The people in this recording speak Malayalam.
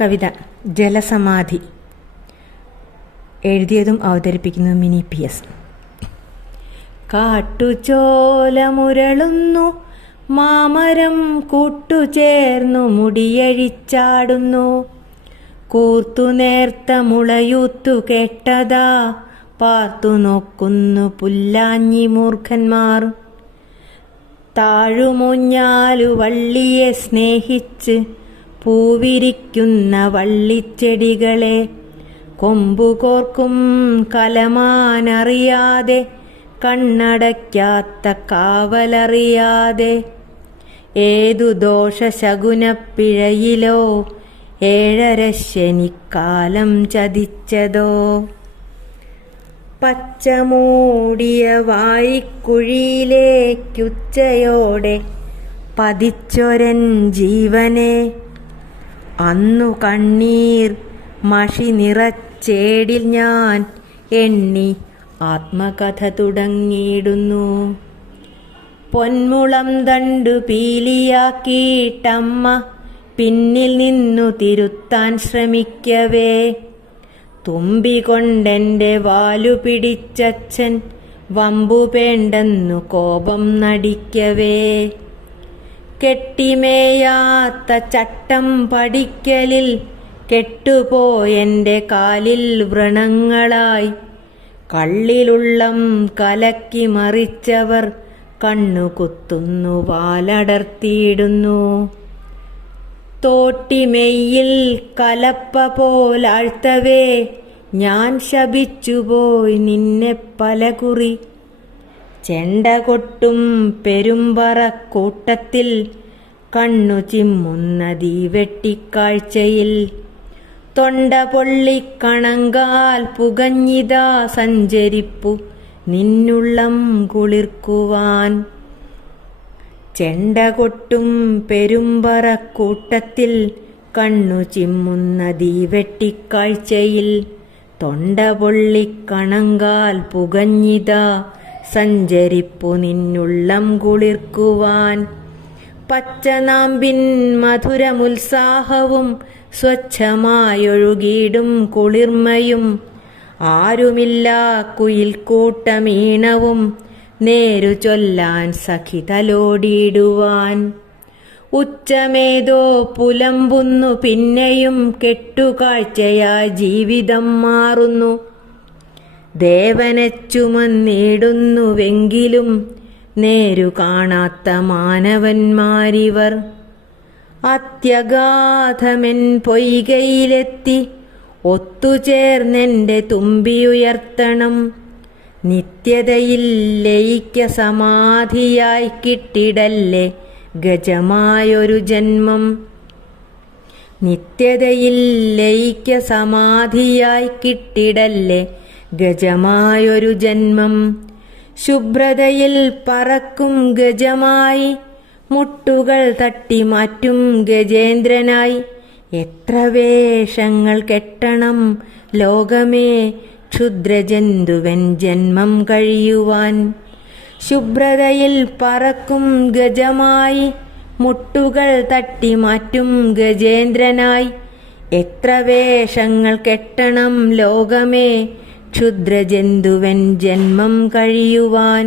കവിത ജലസമാധി. എഴുതിയതും അവതരിപ്പിക്കുന്നു മിനി PS. കാട്ടുചോലമുരളുന്നു, മാമരം കൂട്ടുചേർന്നു മുടിയഴിച്ചാടുന്നു. കൂർത്തുനേർത്ത മുളയൂത്തു കേട്ടതാ പാർത്തു നോക്കുന്നു പുല്ലാഞ്ഞി മൂർഖന്മാർ. താഴുമൂഞ്ഞാലു വള്ളിയെ സ്നേഹിച്ച് പൂവിരിക്കുന്ന വള്ളിച്ചെടികളെ കൊമ്പുകോർക്കും കലമാനറിയാതെ കണ്ണടയ്ക്കാത്ത കാവലറിയാതെ ഏതു ദോഷശകുനപ്പിഴയിലോ ഏഴരശനിക്കാലം ചതിച്ചതോ. പച്ചമൂടിയ വായിക്കുഴിയിലേക്കുച്ചയോടെ പതിച്ചൊരൻ ജീവനെ അന്നു കണ്ണീർ മഷി നിറച്ചേടിൽ ഞാൻ എണ്ണി ആത്മകഥ തുടങ്ങിയിടുന്നു. പൊന്മുളം തണ്ടു പീലിയാക്കിയിട്ടമ്മ പിന്നിൽ നിന്നു തിരുത്താൻ ശ്രമിക്കവേ തുമ്പികൊണ്ടെൻ്റെ വാലു പിടിച്ചച്ഛൻ വമ്പുപേണ്ടെന്നു കോപം നടിക്കവേ കെട്ടിമേയാത്ത ചട്ടം പഠിക്കലിൽ കെട്ടുപോയെൻ്റെ കാലിൽ വ്രണങ്ങളായി കള്ളിലുള്ളം കലക്കി മറിച്ചവർ കണ്ണുകുത്തുന്നു വാലടർത്തിയിടുന്നു. തോട്ടിമെയ്യിൽ കലപ്പ പോലാഴ്ത്തവേ ഞാൻ ശപിച്ചുപോയി നിന്നെ പലകുറി. ചെണ്ട കൊട്ടും പെരുമ്പറക്കൂട്ടത്തിൽ കണ്ണു ചിമ്മുന്ന ദീവെട്ടിക്കാഴ്ചയിൽ തൊണ്ട പൊള്ളിക്കണങ്കാൽ പുകഞ്ഞിതാ സഞ്ചരിപ്പു നിന്നുള്ളം കുളിർക്കുവാൻ. ചെണ്ട കൊട്ടും പെരുമ്പറക്കൂട്ടത്തിൽ കണ്ണു ചിമ്മുന്ന ദീവെട്ടിക്കാഴ്ചയിൽ തൊണ്ട പൊള്ളിക്കണങ്കാൽ പുകഞ്ഞിതാ സഞ്ചരിപ്പു നിന്നുള്ളം കുളിർക്കുവാൻ. പച്ചനാമ്പിൻ മധുരമുത്സാഹവും സ്വച്ഛമായൊഴുകിയിടും കുളിർമയും ആരുമില്ലാ കുയിൽക്കൂട്ടമീണവും നേരു ചൊല്ലാൻ സഖിതലോടിയിടുവാൻ. ഉച്ചമേതോ പുലമ്പുന്നു പിന്നെയും കെട്ടുകാഴ്ചയായി ജീവിതം മാറുന്നു. ദേവനെ ചുമന്നിടുന്നുവെങ്കിലും നേരു കാണാത്ത മാനവന്മാരിവർ. അത്യഗാധമെൻ പൊയ്കയിലെത്തി ഒത്തുചേർന്നെൻ്റെ തുമ്പിയുയർത്തണം. നിത്യതയിൽ ലയിക്ക സമാധിയായി കിട്ടിടല്ലേ ഗജമായൊരു ജന്മം. നിത്യതയിൽ ലയിക്ക സമാധിയായി കിട്ടിടല്ലേ ഗജമായൊരു ജന്മം. ശുഭ്രതയിൽ പറക്കും ഗജമായി മുട്ടുകൾ തട്ടി മാറ്റും ഗജേന്ദ്രനായി എത്ര വേഷങ്ങൾ കെട്ടണം ലോകമേ ക്ഷുദ്രജന്തുവൻ ജന്മം കഴിയുവാൻ. ശുഭ്രതയിൽ പറക്കും ഗജമായി മുട്ടുകൾ തട്ടി മാറ്റും ഗജേന്ദ്രനായി എത്ര വേഷങ്ങൾ കെട്ടണം ലോകമേ ക്ഷുദ്രജന്തുവൻ ജന്മം കഴിയുവാൻ.